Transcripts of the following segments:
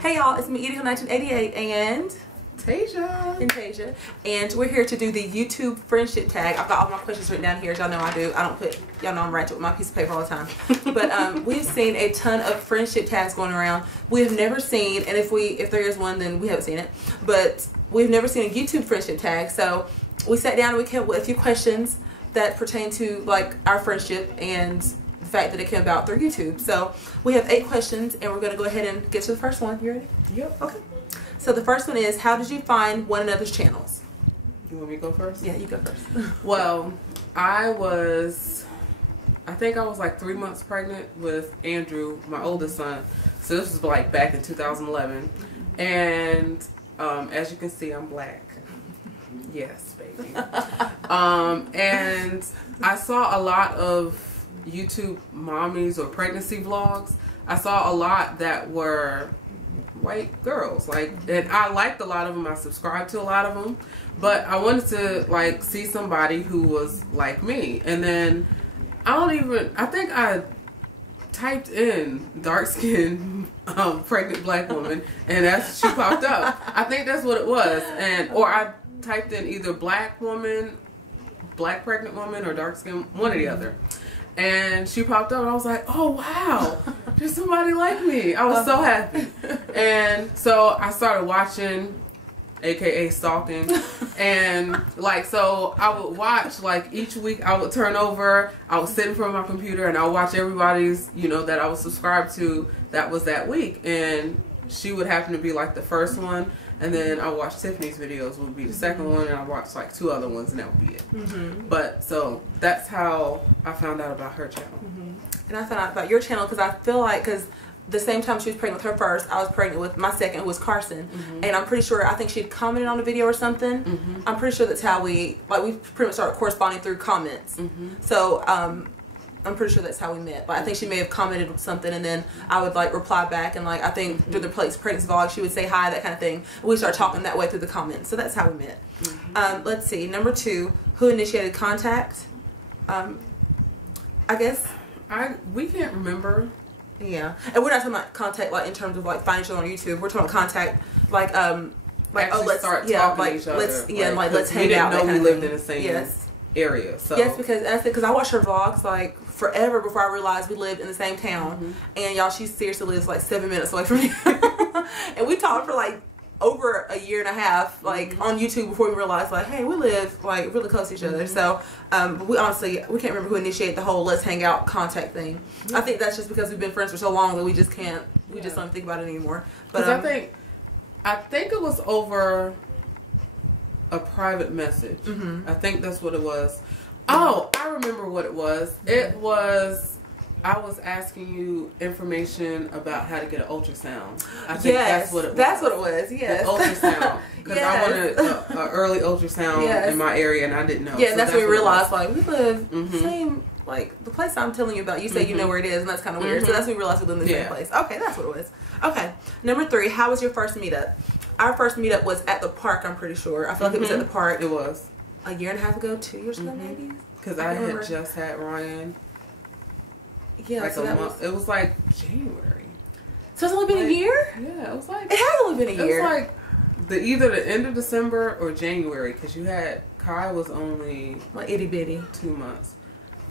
Hey y'all, it's me, Edie from 1988, and Tasia. And we're here to do the YouTube friendship tag. I've got all my questions written down here, as y'all know I do. Y'all know I'm ratchet with my piece of paper all the time. But we've seen a ton of friendship tags going around. We have never seen, and if there is one, then we haven't seen it, but we've never seen a YouTube friendship tag. So we sat down and we came up with a few questions that pertain to like our friendship and the fact that it came about through YouTube. So we have 8 questions, and we're going to go ahead and get to the first one. You ready? Yep. Okay. So the first one is, how did you find one another's channels? You want me to go first? Yeah, you go first. Well, I think I was like 3 months pregnant with Andrew, my oldest son. So this was like back in 2011. And as you can see, I'm black. Yes, baby. And I saw a lot of YouTube mommies or pregnancy vlogs. I saw a lot that were white girls, and I liked a lot of them. I subscribed to a lot of them, but I wanted to like see somebody who was like me. And then I think I typed in dark skinned pregnant black woman, and she popped up. I think that's what it was. Or I typed in either black pregnant woman, or dark skin, one or the other. And she popped up, and I was like, oh wow, there's somebody like me. I was so happy. And so I started watching, aka stalking. And so I would watch, each week I would turn over, I would sit in front of my computer, and I would watch everybody's, that I was subscribed to that was that week. And she would happen to be like the first one. And then I watched Tiffany's videos would be the second one, and I watched like 2 other ones, and that would be it. But so that's how I found out about her channel. And I found out about your channel because I feel like, the same time she was pregnant with her first, I was pregnant with my second, who was Carson. And I'm pretty sure, I think she'd commented on a video or something. I'm pretty sure that's how we pretty much started corresponding through comments. So I'm pretty sure that's how we met. I think she may have commented on something, and then I would reply back, and I think during the pregnancy vlog she would say hi, that kind of thing. And we started talking that way through the comments. So that's how we met. Let's see. Number 2, who initiated contact? I guess we can't remember. Yeah, and we're not talking about contact in terms of finding each other on YouTube. We're talking about contact let's start talking to each other. Let's hang out. We didn't know we lived in the same area. So yes, because I watched her vlogs forever before I realized we lived in the same town. And y'all, she seriously lives 7 minutes away from me. And we talked for over a year and a half on YouTube before we realized hey, we live really close to each other. So but we honestly, we can't remember who initiated the whole let's hang out contact thing. I think that's just because we've been friends for so long that we just can't, we just don't think about it anymore. But I think it was over a private message. I think that's what it was. Oh, I remember what it was. It was, I was asking you information about how to get an ultrasound. I think that's what it was. That's what it was, yes. The ultrasound. Because I wanted an early ultrasound in my area, and I didn't know. Yeah, so that's when we realized, we live same, the place I'm telling you about, you say you know where it is, and that's kind of weird. So that's when we realized we live in the same place. Okay, that's what it was. Okay, number 3, how was your first meetup? Our first meetup was at the park, I'm pretty sure. I feel like it was at the park. It was. A year and a half ago, 2 years ago, maybe? Because I had just had Ryan. Yeah, so a month. It was January. So it's only been a year? Yeah, it was it has only been a year. It was either the end of December or January, because Kai was only itty bitty 2 months.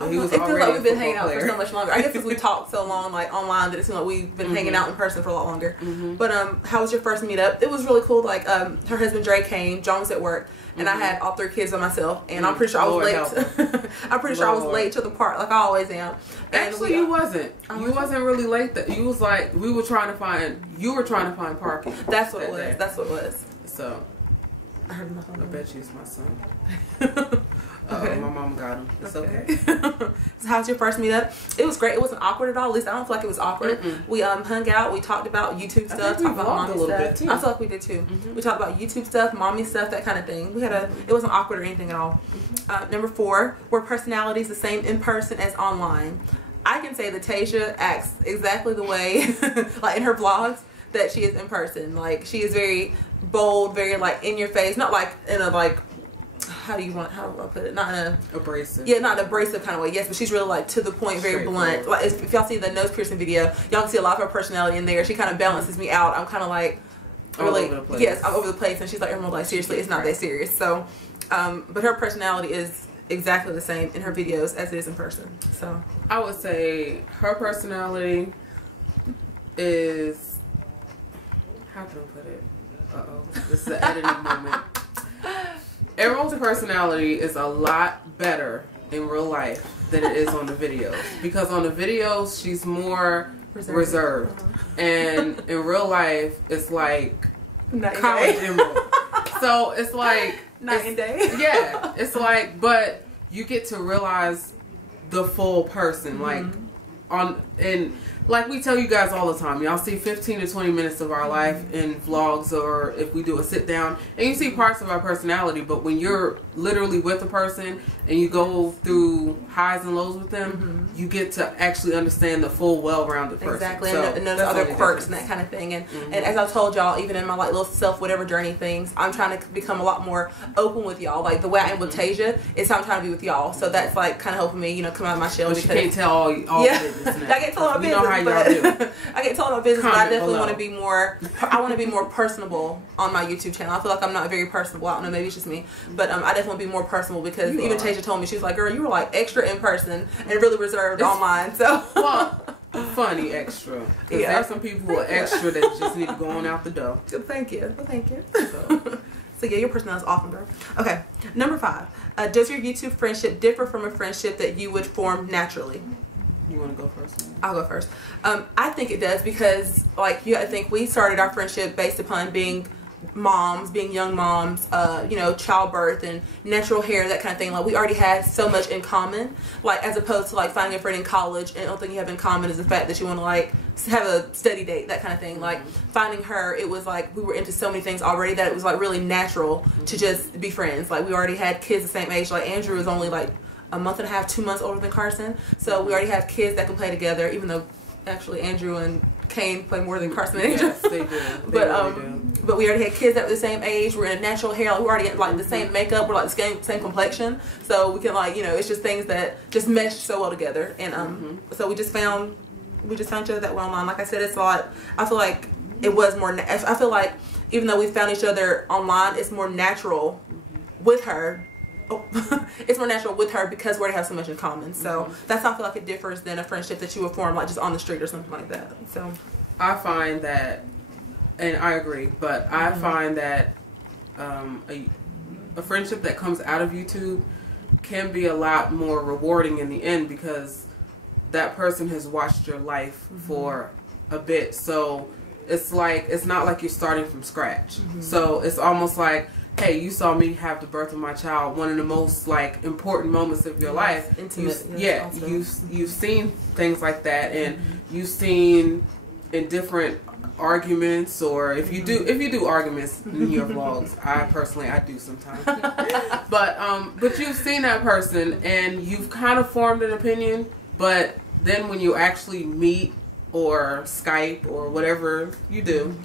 It feels like we've been hanging out for so much longer. I guess because we talked so long online that it seems like we've been hanging out in person for a lot longer. But how was your first meetup? It was really cool. Her husband Dre came, John was at work, and I had all 3 kids by myself, and I'm pretty sure I was late. I'm pretty sure I was late to the park, like I always am. And actually, you wasn't. You wasn't really late. You was you were trying to find parking. That's what it was. That's what it was. So I heard my phone. I bet you it's my son. Okay. My mom got him. It's okay. So how's your first meetup? It was great. It wasn't awkward at all. At least I don't feel like it was awkward. We hung out. We talked about YouTube stuff. Talked about mommy stuff. Bit too. I feel like we did too. We talked about YouTube stuff, mommy stuff, that kind of thing. We had it wasn't awkward or anything at all. Number 4, were personalities the same in person as online? I can say that Tasia acts exactly the way, in her vlogs, that she is in person. She is very bold, very in your face, not in a how do I put it? Not in a abrasive. Yeah, not an abrasive kind of way. Yes, but she's really like to the point, very blunt. Like if y'all see the nose piercing video, y'all can see a lot of her personality in there. She kind of balances me out. I'm kind of like really, yes, I'm over the place, and she's like, Emerald, like seriously, it's not that serious. So, but her personality is exactly the same in her videos as it is in person. So I would say her personality is, how can I put it? This is an editing moment. Emerald's personality is a lot better in real life than it is on the videos, because on the videos she's more reserved. And in real life it's like college Emerald. So it's like night and day. Yeah, it's like, but you get to realize the full person, like like we tell you guys all the time, y'all see 15 to 20 minutes of our life in vlogs, or if we do a sit down, and you see parts of our personality, but when you're literally with a person and you go through highs and lows with them, you get to actually understand the full, well-rounded person. Exactly, so and those other quirks and that kind of thing. And and as I've told y'all, even in my like little self whatever journey things, I'm trying to become a lot more open with y'all. Like the way I am with Tasia, it's how I'm trying to be with y'all. So that's like kind of helping me, come out of my shell. But because you can't tell all business now. I can't tell all my business. I can't tell all my business, but I definitely want to be more. I want to be more personable on my YouTube channel. I feel like I'm not very personable. I don't know, maybe it's just me, but I definitely want to be more personable, because even Tasia told me, she was like, "Girl, you were like extra in person and really reserved online." So funny extra, because there are some people who are extra that just need to go on out the door. Thank you. So yeah, your personality is awesome, girl. Okay, number 5. Does your YouTube friendship differ from a friendship that you would form naturally? You want to go first? I'll go first. I think it does, because like I think we started our friendship based upon being moms, being young moms, childbirth and natural hair, that kind of thing. Like we already had so much in common, like as opposed to like finding a friend in college and the only thing you have in common is the fact that you want to like have a study date, that kind of thing. Like finding her, it was like we were into so many things already that it was like really natural to just be friends. Like we already had kids the same age. Like Andrew is only like a month and a half, 2 months older than Carson, so we already have kids that can play together, even though actually Andrew and Kane play more than Carson and Andrew. Yes, they do. But we already had kids that were the same age. We're in a natural hair. Like, we're already in like the same makeup. We're like the same complexion. So we can like it's just things that just mesh so well together. And so we just found each other that well online. Like I said, it's a lot. I feel like it was more. I feel like even though we found each other online, it's more natural with her. It's more natural with her because we already have so much in common. So that's how I feel like it differs than a friendship that you would form like just on the street or something like that. So I find that, and I agree, but I find that a friendship that comes out of YouTube can be a lot more rewarding in the end, because that person has watched your life for a bit. So it's like, it's not like you're starting from scratch. So it's almost like, hey, you saw me have the birth of my child, one of the most like important moments of your life. Intimate. You've seen things like that, and you've seen in different arguments, or if you do arguments in your vlogs. I do sometimes. But you've seen that person and you've kind of formed an opinion, but then when you actually meet or Skype or whatever you do,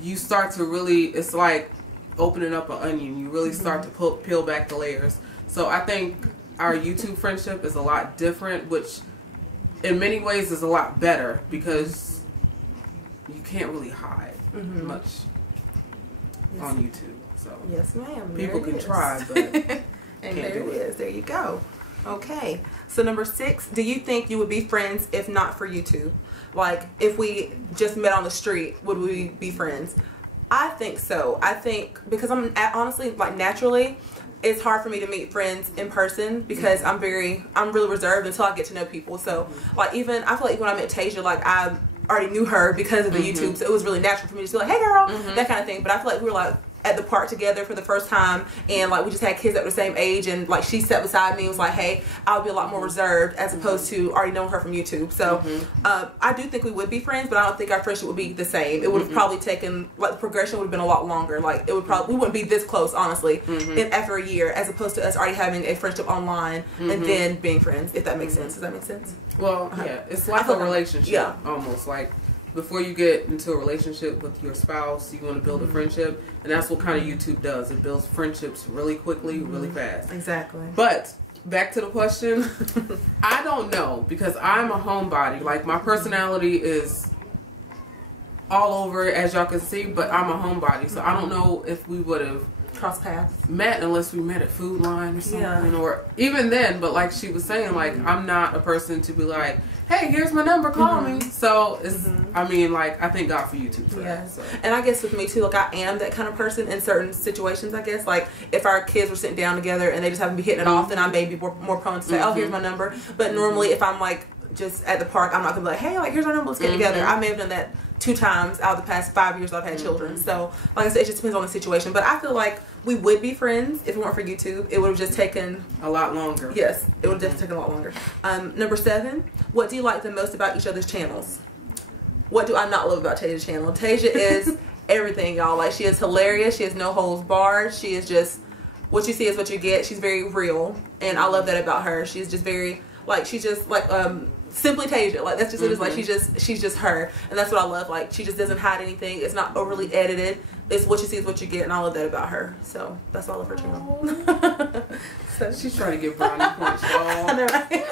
you start to really, it's like opening up an onion. You really start to peel back the layers. So I think our YouTube friendship is a lot different, which in many ways is a lot better, because you can't really hide much on YouTube. So yes, ma'am. People can try, but and there it is. There you go. Okay. So number 6, do you think you would be friends if not for YouTube? Like, if we just met on the street, would we be friends? I think so. I think because I'm honestly, like, naturally, it's hard for me to meet friends in person, because I'm really reserved until I get to know people. So, like, even, I feel like when I met Tasia, like, I already knew her because of the YouTube, so it was really natural for me to be like, hey girl, that kind of thing. But I feel like we were like at the park together for the first time, and like we just had kids that were the same age, and like she sat beside me and was like, hey, I'll be a lot more reserved as opposed to already knowing her from YouTube. So I do think we would be friends, but I don't think our friendship would be the same. It would have probably taken, like, the progression would have been a lot longer. Like, it would probably, we wouldn't be this close, honestly, after a year, as opposed to us already having a friendship online and then being friends, if that makes sense. Does that make sense? Well, yeah, it's like a relationship, almost like before you get into a relationship with your spouse, you want to build a friendship, and that's what kind of YouTube does. It builds friendships really quickly, really fast. Exactly. But back to the question, I don't know, because I'm a homebody. Like, my personality is all over, as y'all can see, but I'm a homebody, so I don't know if we would have cross paths met unless we met at Food Line or something, or even then. But like she was saying, like, I'm not a person to be like, hey, here's my number, call me. So it's I mean, like, I thank God for YouTube for that. So. And I guess with me too, like, I am that kind of person in certain situations. I guess, like, if our kids were sitting down together and they just happen to be hitting it off, then I may be more prone to say, oh, here's my number. But normally, if I'm like just at the park, I'm not gonna be like, hey, like, here's our number, let's get together. I may have done that 2 times out of the past 5 years I've had children. So, like I said, it just depends on the situation. But I feel like we would be friends if it weren't for YouTube. It would have just taken a lot longer. Yes, it would have just taken a lot longer. Number 7, what do you like the most about each other's channels? What do I not love about Tasia's channel? Tasia is everything, y'all. Like, she is hilarious. She has no holds barred. She is just, what you see is what you get. She's very real, and I love that about her. She's just very, like, she's just like simply Tasia. Like, that's just it. Is like she's just her, and that's what I love. Like, she just doesn't hide anything. It's not overly edited. It's what you see is what you get, and I love that about her. So that's why I love her channel. So she's trying to get brownie points, y'all. I know, right?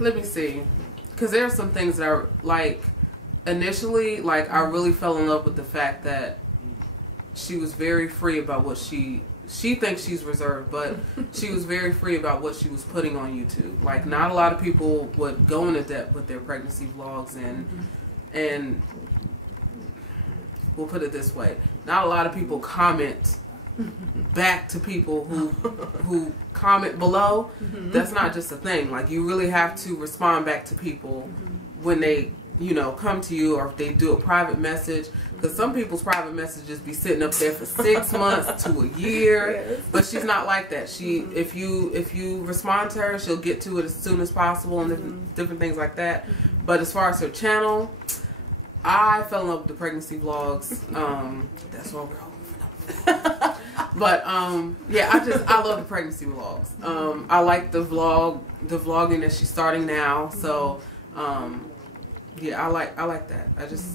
Let me see, because there are some things that are like, initially, like, I really fell in love with the fact that she was very free about what she thinks she's reserved, but she was very free about what she was putting on YouTube. Like, not a lot of people would go into depth with their pregnancy vlogs, and we'll put it this way, not a lot of people comment back to people who comment below. That's not just a thing. Like, you really have to respond back to people when they, you know, come to you, or if they do a private message, because some people's private messages be sitting up there for 6 months to a year. Yes. But she's not like that. She if you respond to her, she'll get to it as soon as possible, and different things like that. But as far as her channel, I fell in love with the pregnancy vlogs. That's why we're hoping. But yeah, I love the pregnancy vlogs. I like the vlogging that she's starting now. So yeah, I like that.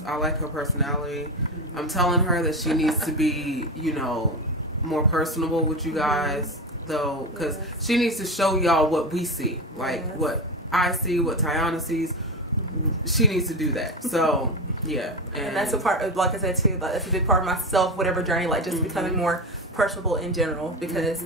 I like her personality. I'm telling her that she needs to be, you know, more personable with you guys, though, because she needs to show y'all what we see, like what I see, what Tiana sees. She needs to do that. So yeah, and that's a part of, like I said too, like, that's a big part of myself, whatever journey, like, just becoming more personable in general, because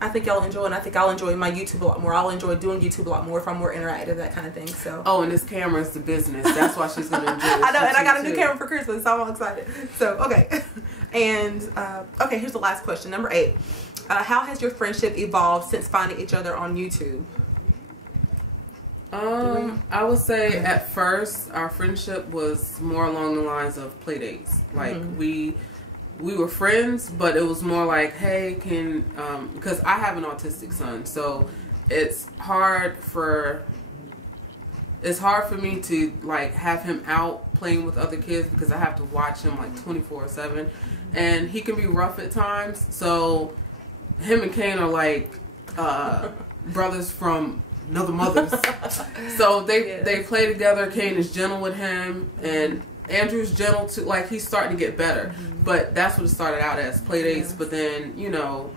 I think y'all enjoy, and I think I'll enjoy my YouTube a lot more. I'll enjoy doing YouTube a lot more if I'm more interactive, that kind of thing. So. Oh, and this camera is the business. That's why she's gonna enjoy it. I know, and I got a new camera for Christmas, so I'm all excited. So okay, and okay, here's the last question, number 8. How has your friendship evolved since finding each other on YouTube? I would say at first our friendship was more along the lines of play dates. Like, we were friends, but it was more like, hey, because I have an autistic son, so it's hard for me to, like, have him out playing with other kids, because I have to watch him like 24/7, and he can be rough at times. So him and Kane are like brothers from another mothers. So they play together. Kane is gentle with him, and Andrew's gentle too. Like, he's starting to get better. But that's what it started out as, play dates. But then, you know,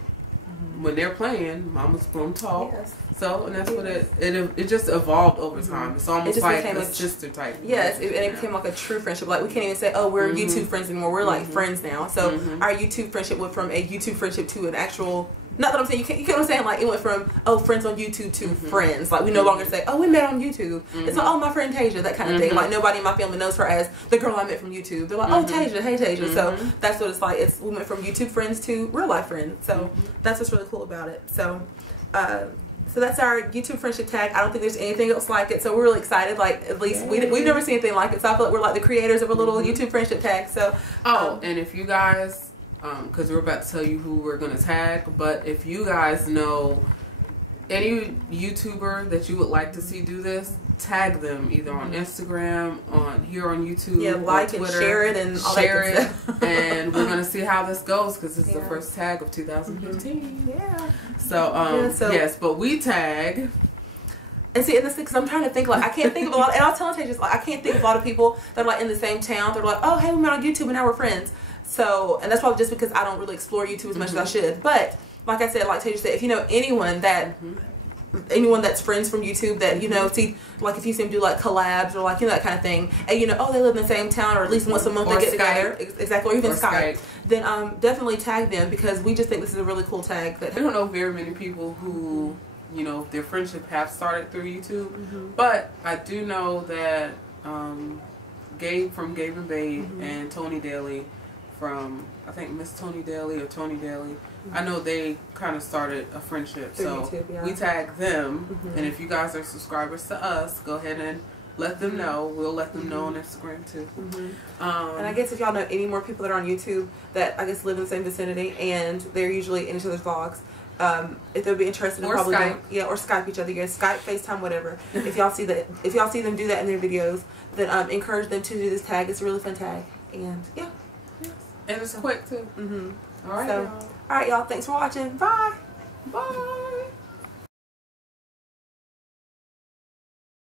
when they're playing, Mama's gonna talk. So, and that's what it just evolved over time. It's almost like a sister type. Yes, and it became like a true friendship. Like, we can't even say, oh, we're YouTube friends anymore. We're like friends now. So our YouTube friendship went from a YouTube friendship to an actual. Not that I'm saying you get what I'm saying. Like, it went from, oh, friends on YouTube to friends. Like, we no longer say, oh, we met on YouTube. It's like, oh, my friend Tasia, that kind of thing. Like, nobody in my family knows her as the girl I met from YouTube. They're like, oh, Tasia, hey Tasia. So that's what it's like. We went from YouTube friends to real life friends. So that's what's really cool about it. So so that's our YouTube friendship tag. I don't think there's anything else like it. So we're really excited. Like, at least we've never seen anything like it. So I feel like we're like the creators of a little YouTube friendship tag. So and if you guys, because we're about to tell you who we're going to tag, but if you guys know any YouTuber that you would like to see do this, tag them either on Instagram, on YouTube, like or Twitter, and share it and all share that it, stuff. and we're gonna see how this goes, because it's the first tag of 2015. Yeah. So yes, but we tag And see, and this because I'm trying to think, like, I can't think of a lot, and I'll tell Tasia, like, I can't think of a lot of people that are, like, in the same town. They're like, oh, hey, we met on YouTube and now we're friends. So, and that's probably just because I don't really explore YouTube as much as I should. But, like I said, like Tasia said, if you know anyone that's friends from YouTube that, you know, see, like, if you see them do, like, collabs or, like, you know, that kind of thing, and, you know, oh, they live in the same town, or at least once a month they get together. Exactly, or even Skype. Then definitely tag them, because we just think this is a really cool tag. That I don't know very many people who, you know, their friendship have started through YouTube, but I do know that Gabe from Gabe and Babe and Tony Daly from, I think, Miss Tony Daly or Tony Daly, I know they kind of started a friendship, through so YouTube, we tag them, and if you guys are subscribers to us, go ahead and let them know. We'll let them know on Instagram too. And I guess if y'all know any more people that are on YouTube that I guess live in the same vicinity and they're usually in each other's vlogs, if they'll be interested in probably Skype. Or Skype each other, Skype, FaceTime, whatever. If y'all see them do that in their videos, then encourage them to do this tag. It's a really fun tag, and and it's quick too. All right, y'all. Thanks for watching. Bye. Bye.